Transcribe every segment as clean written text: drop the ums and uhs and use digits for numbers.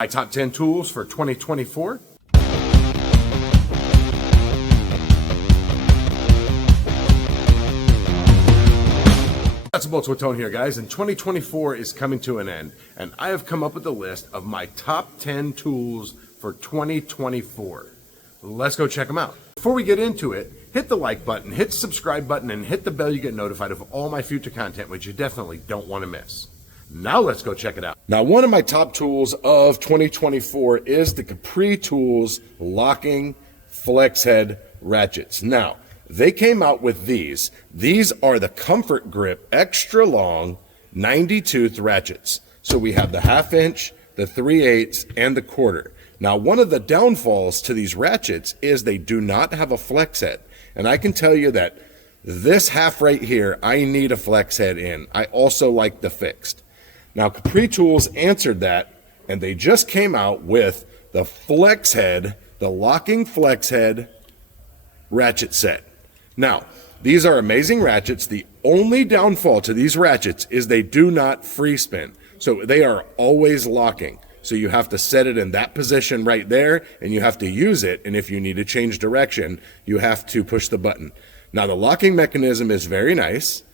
My top 10 tools for 2024. Nuts and bolts with Tone here, guys, and 2024 is coming to an end, and I have come up with a list of my top 10 tools for 2024. Let's go check them out. Before we get into it, hit the like button, hit the subscribe button, and hit the bell. You get notified of all my future content, which you definitely don't want to miss. Now let's go check it out. Now, one of my top tools of 2024 is the Capri Tools locking flex head ratchets. Now, they came out with these. These are the Comfort Grip extra long 90-tooth ratchets. So we have the 1/2 inch, the 3/8, and the 1/4. Now, one of the downfalls to these ratchets is they do not have a flex head. And I can tell you that this half right here, I need a flex head in. I also like the fixed. Now, Capri Tools answered that, and they just came out with the flex head, the locking flex head ratchet set. Now, these are amazing ratchets. The only downfall to these ratchets is they do not free spin. So they are always locking. So you have to set it in that position right there, and you have to use it. And if you need to change direction, you have to push the button. Now, the locking mechanism is very nice.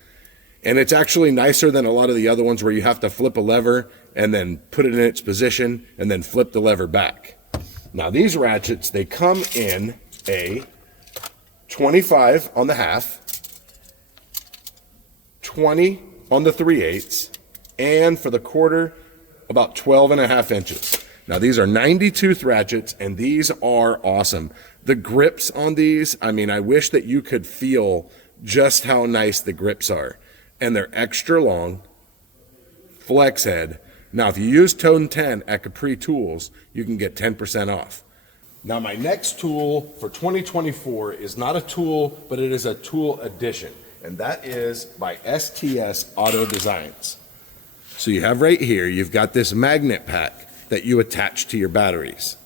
And it's actually nicer than a lot of the other ones where you have to flip a lever and then put it in its position and then flip the lever back. Now, these ratchets, they come in a 25 on the 1/2, 20 on the 3/8, and for the 1/4, about 12.5 inches. Now, these are 90-tooth ratchets, and these are awesome. The grips on these, I mean, I wish that you could feel just how nice the grips are. And they're extra long, flex head. Now, if you use Tone 10 at Capri Tools, you can get 10% off. Now, my next tool for 2024 is not a tool, but it is a tool addition, and that is by STS Auto Designs. So you have right here, you've got this magnet pack that you attach to your batteries.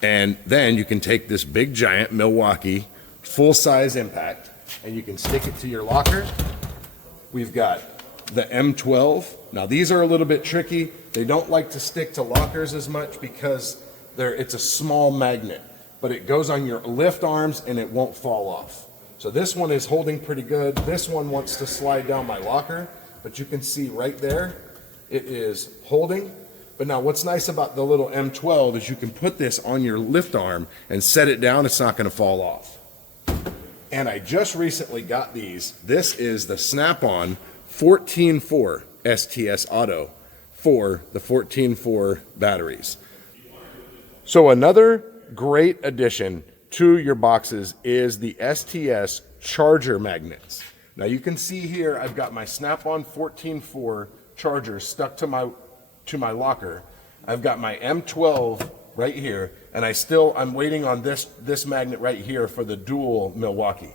And then you can take this big giant Milwaukee full-size impact, and you can stick it to your locker. We've got the M12. Now, these are a little bit tricky. They don't like to stick to lockers as much because it's a small magnet, but it goes on your lift arms and it won't fall off. So this one is holding pretty good. This one wants to slide down my locker, but you can see right there, it is holding. But now what's nice about the little M12 is you can put this on your lift arm and set it down. It's not going to fall off. And I just recently got these. This is the Snap-on 14.4 STS Auto for the 14.4 batteries. So another great addition to your boxes is the STS charger magnets. Now you can see here I've got my Snap-on 14.4 charger stuck to my locker. I've got my M12 right here, and I'm waiting on this magnet right here for the dual Milwaukee.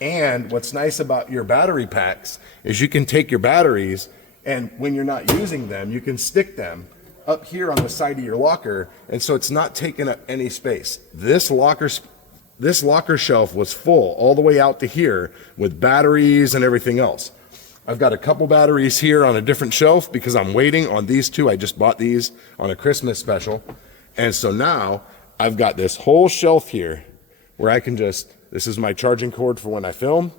And what's nice about your battery packs is you can take your batteries, and when you're not using them, you can stick them up here on the side of your locker, and so it's not taking up any space. This locker shelf was full all the way out to here with batteries and everything else. I've got a couple batteries here on a different shelf because I'm waiting on these two. I just bought these on a Christmas special. And so now I've got this whole shelf here where I can this is my charging cord for when I film,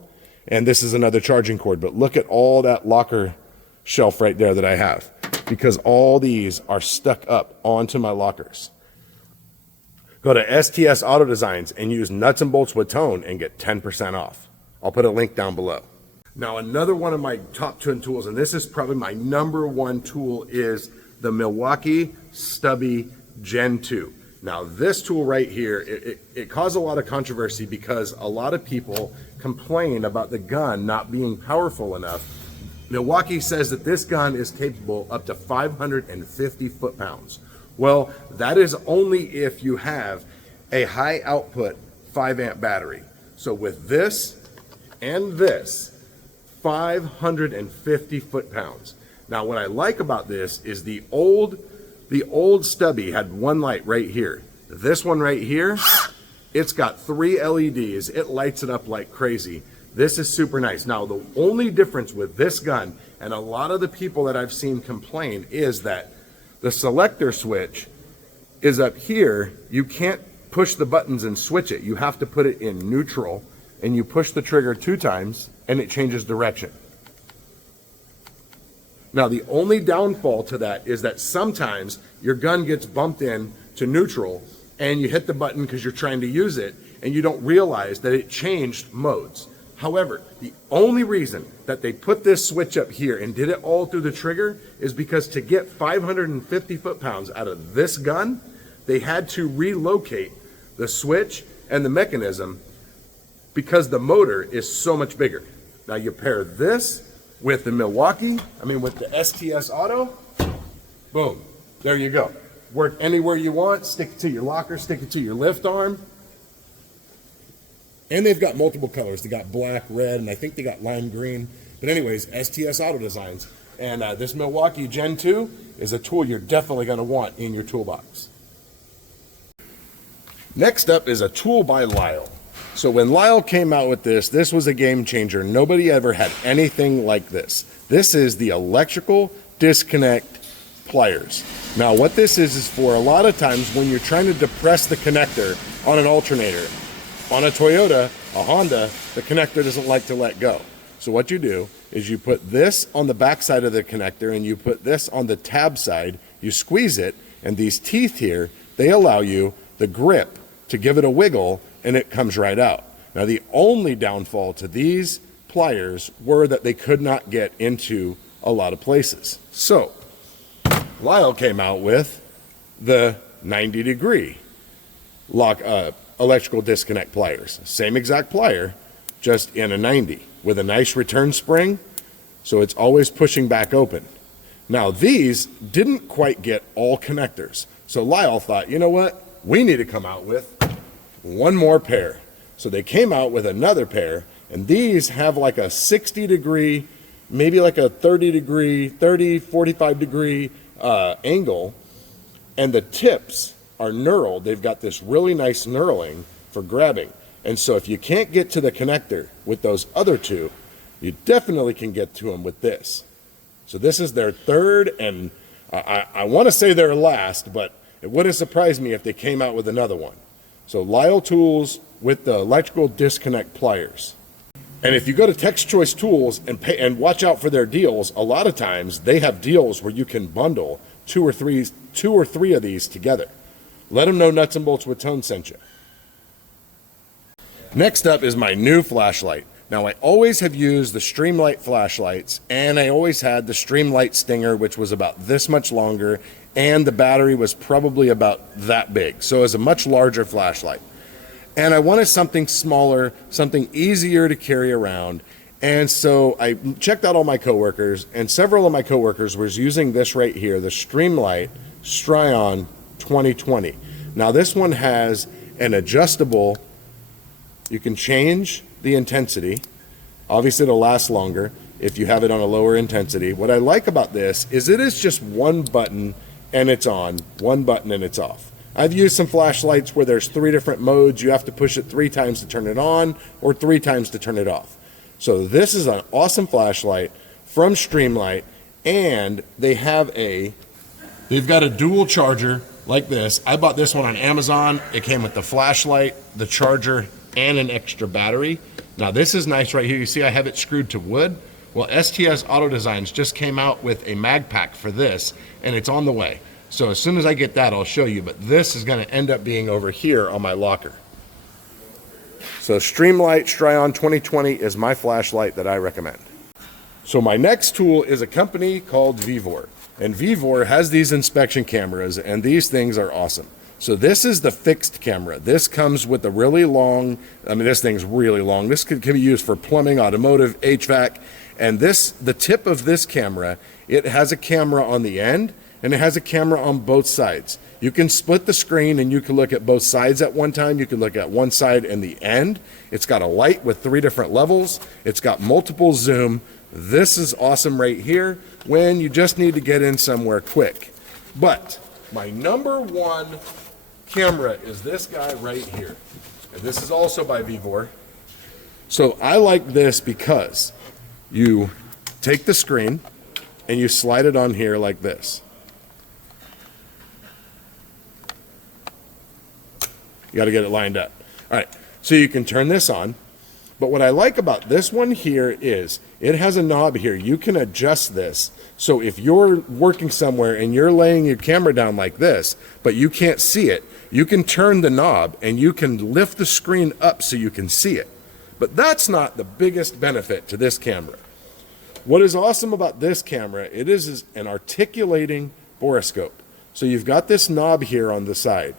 and this is another charging cord. But look at all that locker shelf right there that I have, because all these are stuck up onto my lockers. Go to STS Auto Designs and use Nuts and Bolts with Tone and get 10% off. I'll put a link down below. Now, another one of my top 10 tools, and this is probably my #1 tool, is the Milwaukee Stubby Gen 2. Now, this tool right here, it caused a lot of controversy because a lot of people complain about the gun not being powerful enough. Milwaukee says that this gun is capable up to 550 foot-pounds. Well, that is only if you have a high output 5-amp battery. So with this and this, 550 foot-pounds. Now, what I like about this is the old Stubby had one light right here. This one right here, it's got 3 LEDs. It lights it up like crazy. This is super nice. Now, the only difference with this gun, and a lot of the people that I've seen complain, is that the selector switch is up here, you can't push the buttons and switch it. You have to put it in neutral, and you push the trigger 2 times and it changes direction. Now, the only downfall to that is that sometimes your gun gets bumped in to neutral and you hit the button because you're trying to use it and you don't realize that it changed modes. However, the only reason that they put this switch up here and did it all through the trigger is because to get 550 foot-pounds out of this gun, they had to relocate the switch and the mechanism because the motor is so much bigger. Now you pair this with the with the STS Auto, boom, there you go. Work anywhere you want, stick it to your locker, stick it to your lift arm. And they've got multiple colors. They got black, red, and I think they got lime green. But anyways, STS Auto Designs. And this Milwaukee Gen 2 is a tool you're definitely gonna want in your toolbox. Next up is a tool by Lyall. So when Lyall came out with this, this was a game changer. Nobody ever had anything like this. This is the electrical disconnect pliers. Now what this is for a lot of times when you're trying to depress the connector on an alternator. On a Toyota, a Honda, the connector doesn't like to let go. So what you do is you put this on the back side of the connector and you put this on the tab side, you squeeze it, and these teeth here, they allow you the grip to give it a wiggle and it comes right out. Now the only downfall to these pliers were that they could not get into a lot of places. So Lyall came out with the 90-degree lock electrical disconnect pliers. Same exact plier, just in a 90 with a nice return spring, so it's always pushing back open. Now these didn't quite get all connectors, so Lyall thought, you know what, we need to come out with one more pair. So they came out with another pair, and these have like a 60-degree, maybe like a 30-degree, 45-degree angle, and the tips are knurled. They've got this really nice knurling for grabbing. And so if you can't get to the connector with those other two, you definitely can get to them with this. So this is their third, and I want to say their last, but it wouldn't surprise me if they came out with another one. So Lyall tools with the electrical disconnect pliers. And if you go to Text Choice Tools and watch out for their deals, a lot of times they have deals where you can bundle two or three of these together. Let them know Nuts and Bolts with Tone sent you. Next up is my new flashlight. Now I always have used the Streamlight flashlights, and I always had the Streamlight Stinger, which was about this much longer, and the battery was probably about that big. So it was a much larger flashlight. And I wanted something smaller, something easier to carry around. And so I checked out all my coworkers, and several of my coworkers was using this right here, the Streamlight Stryon 2020. Now this one has an adjustable, you can change the intensity. Obviously it'll last longer if you have it on a lower intensity. What I like about this is it is just one button and it's on, one button and it's off. I've used some flashlights where there's 3 different modes. You have to push it 3 times to turn it on or 3 times to turn it off. So this is an awesome flashlight from Streamlight, and they've got a dual charger like this. I bought this one on Amazon. It came with the flashlight, the charger, and an extra battery. Now this is nice right here. You see I have it screwed to wood. Well, STS Auto Designs just came out with a mag pack for this, and it's on the way. So as soon as I get that, I'll show you, but this is gonna end up being over here on my locker. So Streamlight Stryon 2020 is my flashlight that I recommend. So my next tool is a company called Vivor. And Vivor has these inspection cameras, and these things are awesome. So this is the fixed camera. This comes with a really long, this thing's really long. This can be used for plumbing, automotive, HVAC. And the tip of this camera, it has a camera on the end, and it has a camera on both sides. You can split the screen and you can look at both sides at one time. You can look at one side and the end. It's got a light with 3 different levels. It's got multiple zoom. This is awesome right here when you just need to get in somewhere quick. But my number one camera is this guy right here. And this is also by Vivor. So I like this because you take the screen and you slide it on here like this. You got to get it lined up. All right, so you can turn this on. But what I like about this one here is it has a knob here. You can adjust this. So if you're working somewhere and you're laying your camera down like this, but you can't see it, you can turn the knob and you can lift the screen up so you can see it. But that's not the biggest benefit to this camera. What is awesome about this camera, it is an articulating borescope. So you've got this knob here on the side,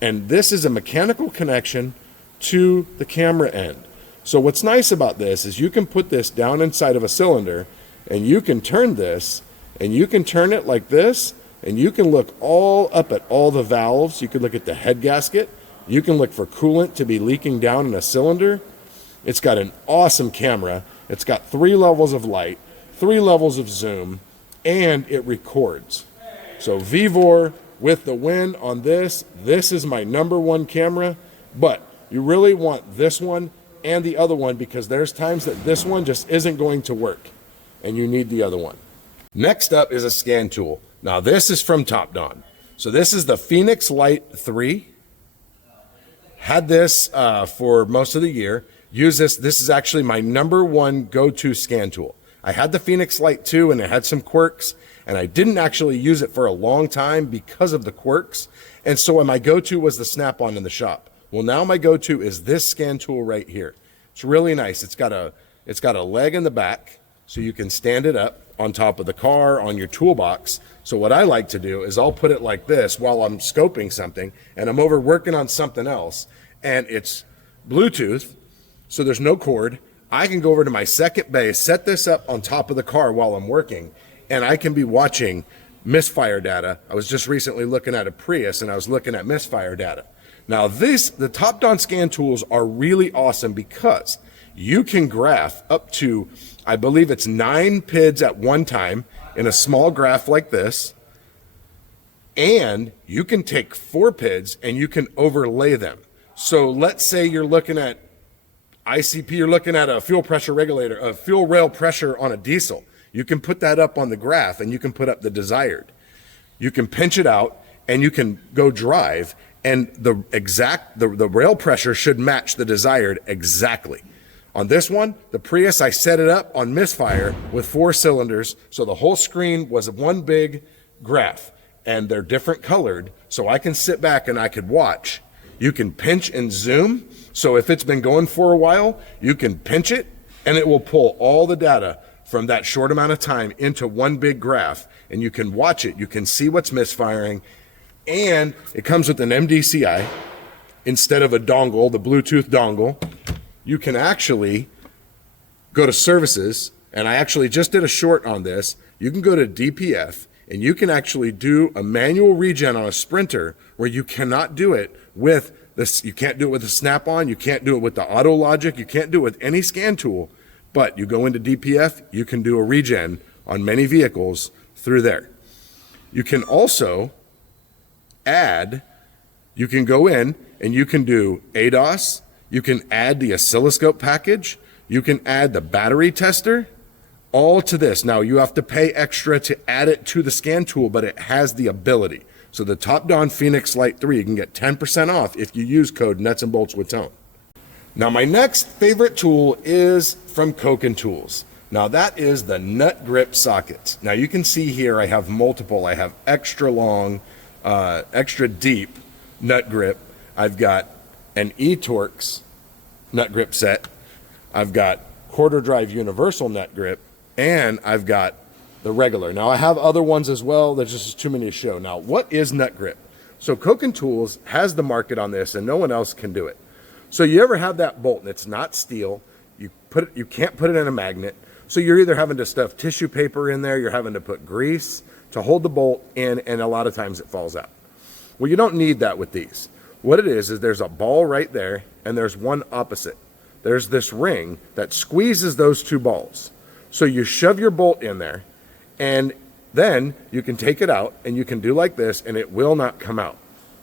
and this is a mechanical connection to the camera end. So what's nice about this is you can put this down inside of a cylinder, and you can turn this, and you can turn it like this, and you can look all up at all the valves. You can look at the head gasket. You can look for coolant to be leaking down in a cylinder. It's got an awesome camera. It's got 3 levels of light, 3 levels of zoom, and it records. So Vivor with the win on this. This is my #1 camera, but you really want this one and the other one because there's times that this one just isn't going to work and you need the other one. Next up is a scan tool. Now this is from Topon. So this is the Phoenix Lite 3. Had this for most of the year. Use this. This is actually my #1 go-to scan tool. I had the Phoenix Lite 2 and it had some quirks, and I didn't actually use it for a long time because of the quirks. And so my go-to was the Snap-on in the shop. Well, now my go-to is this scan tool right here. It's really nice. It's got a leg in the back, so you can stand it up on top of the car, on your toolbox. So what I like to do is I'll put it like this while I'm scoping something, and I'm over working on something else, and it's Bluetooth, so there's no cord. I can go over to my second base, set this up on top of the car while I'm working, and I can be watching misfire data. I was just recently looking at a Prius, and I was looking at misfire data. Now the Topon Scan tools are really awesome because you can graph up to, I believe it's 9 PIDs at one time in a small graph like this, and you can take 4 PIDs and you can overlay them. So let's say you're looking at ICP, you're looking at a fuel pressure regulator, a fuel rail pressure on a diesel. You can put that up on the graph and you can put up the desired. You can pinch it out and you can go drive, and the rail pressure should match the desired exactly. On this one, the Prius, I set it up on misfire with 4 cylinders, so the whole screen was one big graph, and they're different colored, so I can sit back and I could watch. You can pinch and zoom, so if it's been going for a while, you can pinch it, and it will pull all the data from that short amount of time into one big graph, and you can watch it. You can see what's misfiring, and it comes with an MDCI instead of a dongle, the Bluetooth dongle. You can actually go to services, and I actually just did a short on this. You can go to DPF, and you can actually do a manual regen on a Sprinter where you cannot do it with this. You can't do it with a Snap-on. You can't do it with the Auto Logic. You can't do it with any scan tool. But you go into DPF, you can do a regen on many vehicles through there. You can also add, you can go in and you can do ADOS, you can add the oscilloscope package, you can add the battery tester, all to this. Now you have to pay extra to add it to the scan tool, but it has the ability. So the Topon Phoenix Lite 3, you can get 10% off if you use code Nuts and Bolts with Tone. Now my next favorite tool is from Cen Tools. Now that is the nut grip sockets. Now you can see here I have multiple. I have extra long, extra deep nut grip. I've got an eTorx nut grip set. I've got quarter drive universal nut grip, and I've got the regular. Now I have other ones as well. There's just too many to show. Now what is nut grip? So Cen Tools has the market on this and no one else can do it. So you ever have that bolt and it's not steel, you can't put it in a magnet, so you're either having to stuff tissue paper in there, you're having to put grease to hold the bolt in, and a lot of times it falls out. Well, you don't need that with these. What it is there's a ball right there and there's one opposite. There's this ring that squeezes those 2 balls. So you shove your bolt in there and then you can take it out and you can do like this and it will not come out.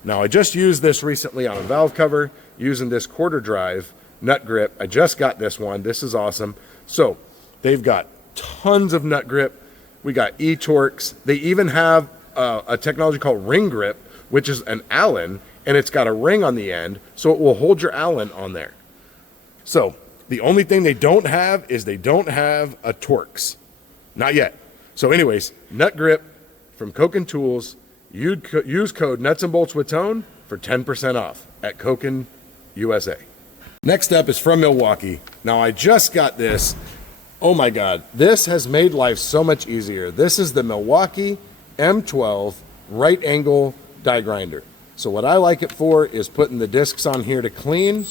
Now I just used this recently on a valve cover using this quarter drive nut grip. I just got this one. This is awesome. So they've got tons of nut grip. We got eTorx. They even have a technology called ring grip, which is an Allen, and it's got a ring on the end, so it will hold your Allen on there. So the only thing they don't have is they don't have a Torx. Not yet. So anyways, nut grip from Cen Tools. Use code Nuts and Bolts with Tone for 10% off at Cen USA. Next up is from Milwaukee. Now I just got this. Oh my God, this has made life so much easier. This is the Milwaukee M12 right angle die grinder. So what I like it for is putting the discs on here to clean.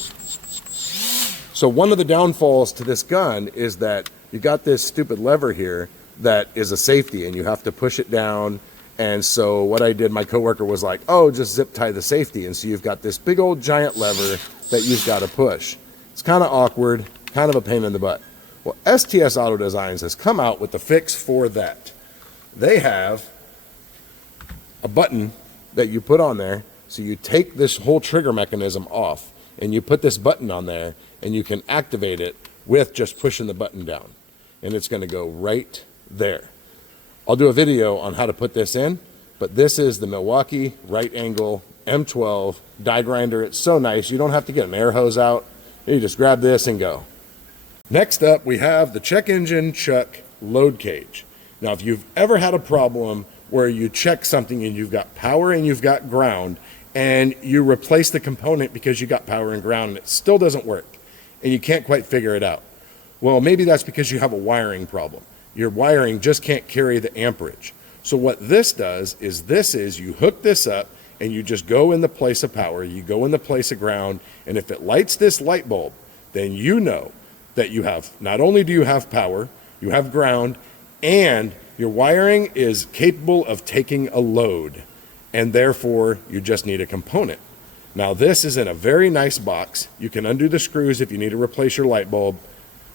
So one of the downfalls to this gun is that you got this stupid lever here that is a safety and you have to push it down. And so what I did, my coworker was like, oh, just zip tie the safety. And so you've got this big old giant lever that you've got to push. It's kind of awkward, kind of a pain in the butt. Well, STS Auto Designs has come out with the fix for that. They have a button that you put on there. So you take this whole trigger mechanism off and you put this button on there and you can activate it with just pushing the button down. And it's going to go right there. I'll do a video on how to put this in, but this is the Milwaukee right angle M12 die grinder. It's so nice. You don't have to get an air hose out. You just grab this and go. Next up, we have the check engine chuck load cage. Now, if you've ever had a problem where you check something and you've got power and you've got ground, and you replace the component because you got power and ground and it still doesn't work and you can't quite figure it out. Well, maybe that's because you have a wiring problem. Your wiring just can't carry the amperage. So what this does is you hook this up and you just go in the place of power, you go in the place of ground, and if it lights this light bulb, then you know that you have, not only do you have power, you have ground, and your wiring is capable of taking a load. And therefore you just need a component. Now this is in a very nice box. You can undo the screws if you need to replace your light bulb.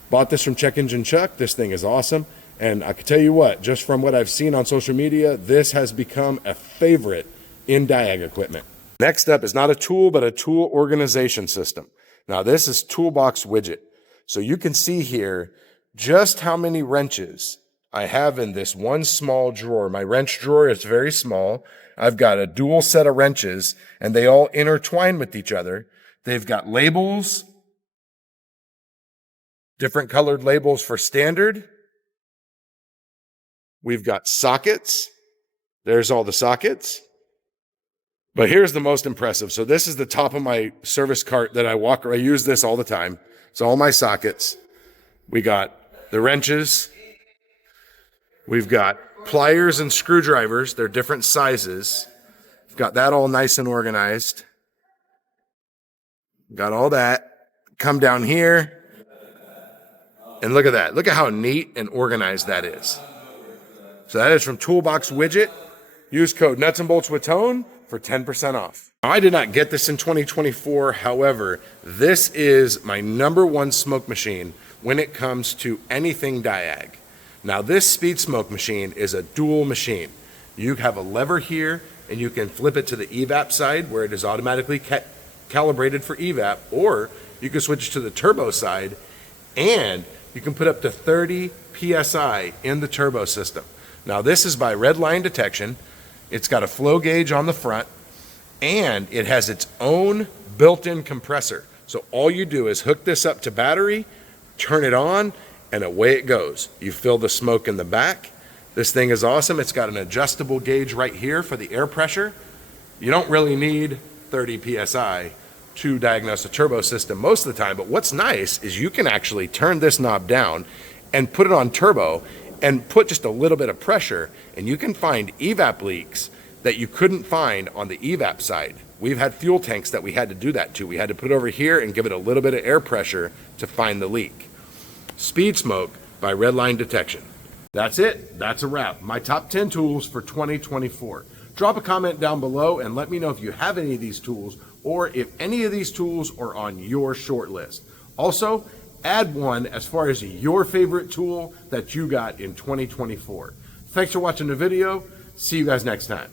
Bought this from Check Engine Chuck. This thing is awesome. And I can tell you what, just from what I've seen on social media, this has become a favorite in diag equipment. Next up is not a tool, but a tool organization system. Now this is Toolbox Widget. So you can see here just how many wrenches I have in this one small drawer. My wrench drawer is very small. I've got a dual set of wrenches and they all intertwine with each other. They've got labels, different colored labels for standard. We've got sockets. There's all the sockets. But here's the most impressive. So this is the top of my service cart that I walk, or I use this all the time. So all my sockets. We got the wrenches. We've got pliers and screwdrivers. They're different sizes. We've got that all nice and organized. Got all that. Come down here. And look at that. Look at how neat and organized that is. So that is from Toolbox Widget. Use code Nuts and Bolts with Tone for 10% off. Now, I did not get this in 2024. However, this is my #1 smoke machine when it comes to anything diag. Now, this speed smoke machine is a dual machine. You have a lever here and you can flip it to the evap side where it is automatically calibrated for evap, or you can switch to the turbo side and you can put up to 30 PSI in the turbo system. Now, this is by red line detection. It's got a flow gauge on the front and it has its own built-in compressor. So all you do is hook this up to battery, turn it on, and away it goes. You fill the smoke in the back. This thing is awesome. It's got an adjustable gauge right here for the air pressure. You don't really need 30 PSI to diagnose a turbo system most of the time, but what's nice is you can actually turn this knob down and put it on turbo and put just a little bit of pressure, and you can find evap leaks that you couldn't find on the evap side. We've had fuel tanks that we had to do that to. We had to put it over here and give it a little bit of air pressure to find the leak. Speed smoke by red line detection. That's it. That's a wrap. My top 10 tools for 2024. Drop a comment down below and let me know if you have any of these tools or if any of these tools are on your short list. Also, add one as far as your favorite tool that you got in 2024. Thanks for watching the video. See you guys next time.